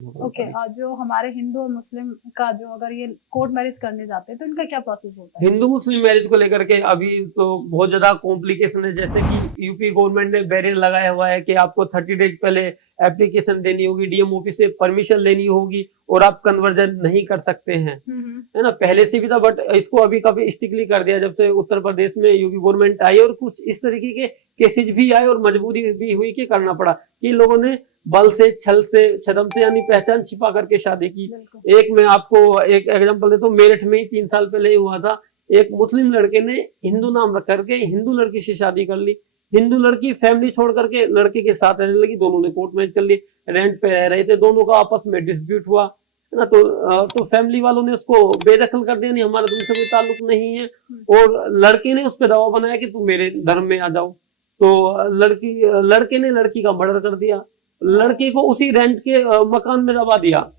Okay, जो हमारे हिंदू और मुस्लिम का जो अगर ये कोर्ट मैरिज करने जाते हैं तो इनका क्या प्रोसेस होता है? हिंदू मुस्लिम मैरिज को लेकर के अभी तो बहुत ज्यादा कॉम्प्लिकेशन है। जैसे कि यूपी गवर्नमेंट ने बैरियर लगाया हुआ है कि आपको 30 डेज पहले एप्लीकेशन देनी होगी, डीएम ऑफिस से परमिशन लेनी होगी और आप कन्वर्जन नहीं कर सकते हैं, है ना। पहले से भी था बट इसको अभी काफी स्ट्रिक्टली कर दिया जब से उत्तर प्रदेश में यूपी गवर्नमेंट आई, और कुछ इस तरीके के केसेज भी आए और मजबूरी भी हुई कि करना पड़ा कि लोगों ने बल से, छल से, छदम से यानी पहचान छिपा करके शादी की। एक मैं आपको एक एग्जांपल देता हूँ, मेरठ में ही 3 साल पहले ही हुआ था। एक मुस्लिम लड़के ने हिंदू नाम रख करके हिंदू लड़की से शादी कर ली। हिंदू लड़की फैमिली छोड़ करके लड़के के साथ रहने लगी, दोनों ने कोर्ट मैरिज कर ली। रेंट पे रह रहे थे, दोनों का आपस में डिस्प्यूट हुआ, है ना। तो फैमिली वालों ने उसको बेदखल कर दिया, नहीं हमारा तुमसे कोई ताल्लुक नहीं है, और लड़के ने उस पर दबाव बनाया कि तुम मेरे धर्म में आ जाओ। तो लड़के ने लड़की का मर्डर कर दिया, लड़के को उसी रेंट के मकान में दबा दिया।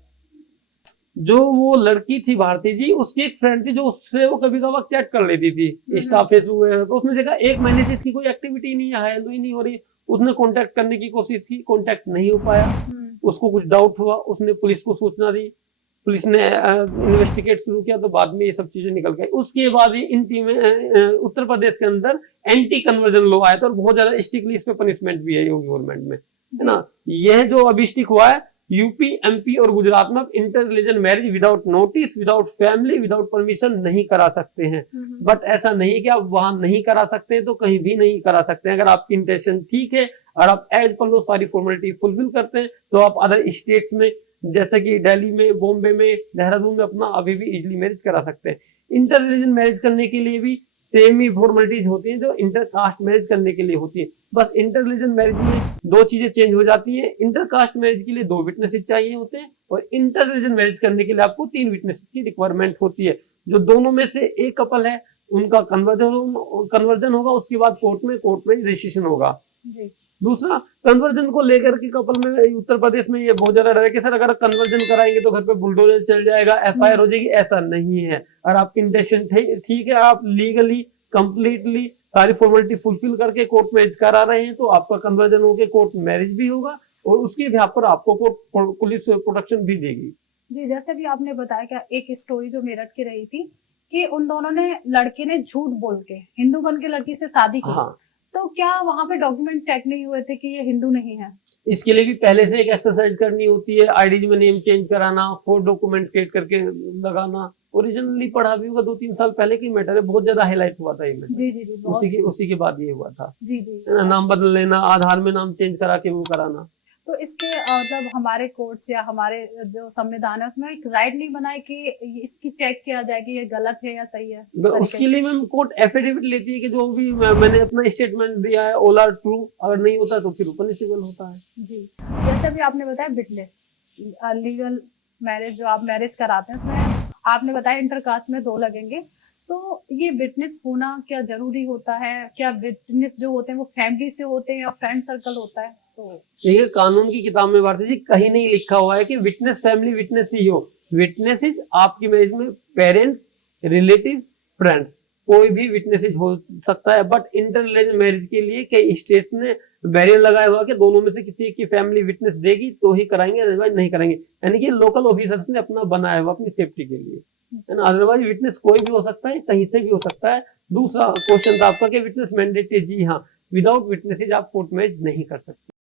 जो वो लड़की थी भारती जी, उसकी एक फ्रेंड थी जो उससे वो कभी कभार चैट कर लेती थी इंस्टा फेसबुक में। तो उसने देखा 1 महीने से इसकी कोई एक्टिविटी नहीं है, ही नहीं हो रही। उसने कांटेक्ट करने की कोशिश की, कांटेक्ट नहीं हो पाया। उसको कुछ डाउट हुआ, उसने पुलिस को सूचना दी, पुलिस ने इन्वेस्टिगेट शुरू किया, तो बाद में ये सब चीजें निकल गई। उसके बाद ही इन टीम उत्तर प्रदेश के अंदर एंटी कन्वर्जन लॉ आया था और बहुत ज्यादा स्ट्रिक्टली इस पे पनिशमेंट भी है योगी गवर्नमेंट में, है ना। यह जो अभी स्टिक हुआ है, यूपी, एमपी और गुजरात में inter religion marriage without notice, without family, without permission नहीं करा सकते हैं। बट ऐसा नहीं है कि आप वहां नहीं करा सकते तो कहीं भी नहीं करा सकते हैं। अगर आपकी इंटेंशन ठीक है और आप एज पर लो सारी फॉर्मेलिटी फुलफिल करते हैं तो आप अदर स्टेट्स में जैसे कि दिल्ली में, बॉम्बे में, देहरादून में अपना अभी भी इजिली मैरिज करा सकते हैं। इंटर रिलीजन मैरिज करने के लिए भी सेम ही फॉर्मेलिटीज होती हैं जो इंटर कास्ट मैरिज करने के लिए होती है। बस इंटर रिलीजन मैरिज में 2 चीजें चेंज हो जाती हैं। इंटर कास्ट मैरिज के लिए 2 विटनेसेस चाहिए होते हैं और इंटर रिलीजन मैरिज करने के लिए आपको 3 विटनेसेस की रिक्वायरमेंट होती है। जो दोनों में से एक कपल है उनका कन्वर्जन होगा, उसके बाद कोर्ट में रजिस्ट्रेशन होगा। दूसरा, कन्वर्जन को लेकर के कपल में उत्तर प्रदेश में ये बहुत ज्यादा डर है कि सर अगर कन्वर्जन कराएंगे तो घर पे बुलडोजर चल जाएगा, एफआईआर हो जाएगी। ऐसा नहीं है। और आपकी इंटेंशन ठीक है, आप लीगली कंप्लीटली सारी फॉर्मेलिटी फुलफिल करके कोर्ट मैरिज करा रहे हैं, तो आपका कन्वर्जन होकर कोर्ट मैरिज भी होगा और उसके बिहाफ पर आपको कोर्ट पुलिस प्रोटेक्शन भी देगी। जी, जैसे भी आपने बताया क्या एक स्टोरी जो मेरठ की रही थी कि उन दोनों ने, लड़के ने झूठ बोल के हिंदू बन के लड़की से शादी की। हाँ। तो क्या वहां पे डॉक्यूमेंट चेक नहीं हुए थे कि ये हिंदू नहीं है? इसके लिए भी पहले से एक एक्सरसाइज करनी होती है, आईडीज में नेम चेंज कराना, 4 डॉक्यूमेंट क्रिएट करके लगाना। ओरिजिनली पढ़ा भी होगा, 2-3 साल पहले की मैटर है, बहुत ज्यादा हाईलाइट हुआ था ये मैटर। जी, उसी के बाद ये हुआ था। जी जी, नाम बदल लेना, आधार में नाम चेंज करा के वो कराना। तो इसके मतलब हमारे कोर्ट्स या हमारे जो संविधान है उसमें एक राइट नहीं बनाए कि इसकी चेक किया जाए कि ये गलत है या सही है? उसके लिए मैम कोर्ट एफिडेविट लेती है कि जो भी मैंने अपना स्टेटमेंट दिया है ऑल आर ट्रू, अगर नहीं होता तो फिर पनिशेबल होता है। जी, जैसे भी आपने बताया विटनेस लीगल मैरिज जो आप मैरिज कराते हैं उसमें आपने बताया इंटरकास्ट में 2 लगेंगे, तो ये विटनेस होना क्या जरूरी होता है? क्या विटनेस जो होते हैं वो फैमिली से होते हैं या फ्रेंड सर्कल होता है? देखिए, कानून की किताब में भारती जी कहीं नहीं लिखा हुआ है कि विटनेस फैमिली विटनेस ही हो। विटनेसेस आपकी मैरिज में पेरेंट्स, रिलेटिव, फ्रेंड्स, कोई भी विटनेसेस हो सकता है। बट इंटर रिलीजन मैरिज के लिए कई स्टेट्स ने बैरियर लगाया हुआ कि दोनों में से किसी की फैमिली विटनेस देगी तो ही कराएंगे, अदरवाइज नहीं कराएंगे। यानी कि लोकल ऑफिसर्स ने अपना बनाया हुआ अपनी सेफ्टी के लिए, है ना। अदरवाइज विटनेस कोई भी हो सकता है, कहीं से भी हो सकता है। दूसरा क्वेश्चन था आपका कि विटनेस मैंडेटरी, जी हाँ, विदाउट विटनेसेस आप कोर्ट मैरिज नहीं कर सकते।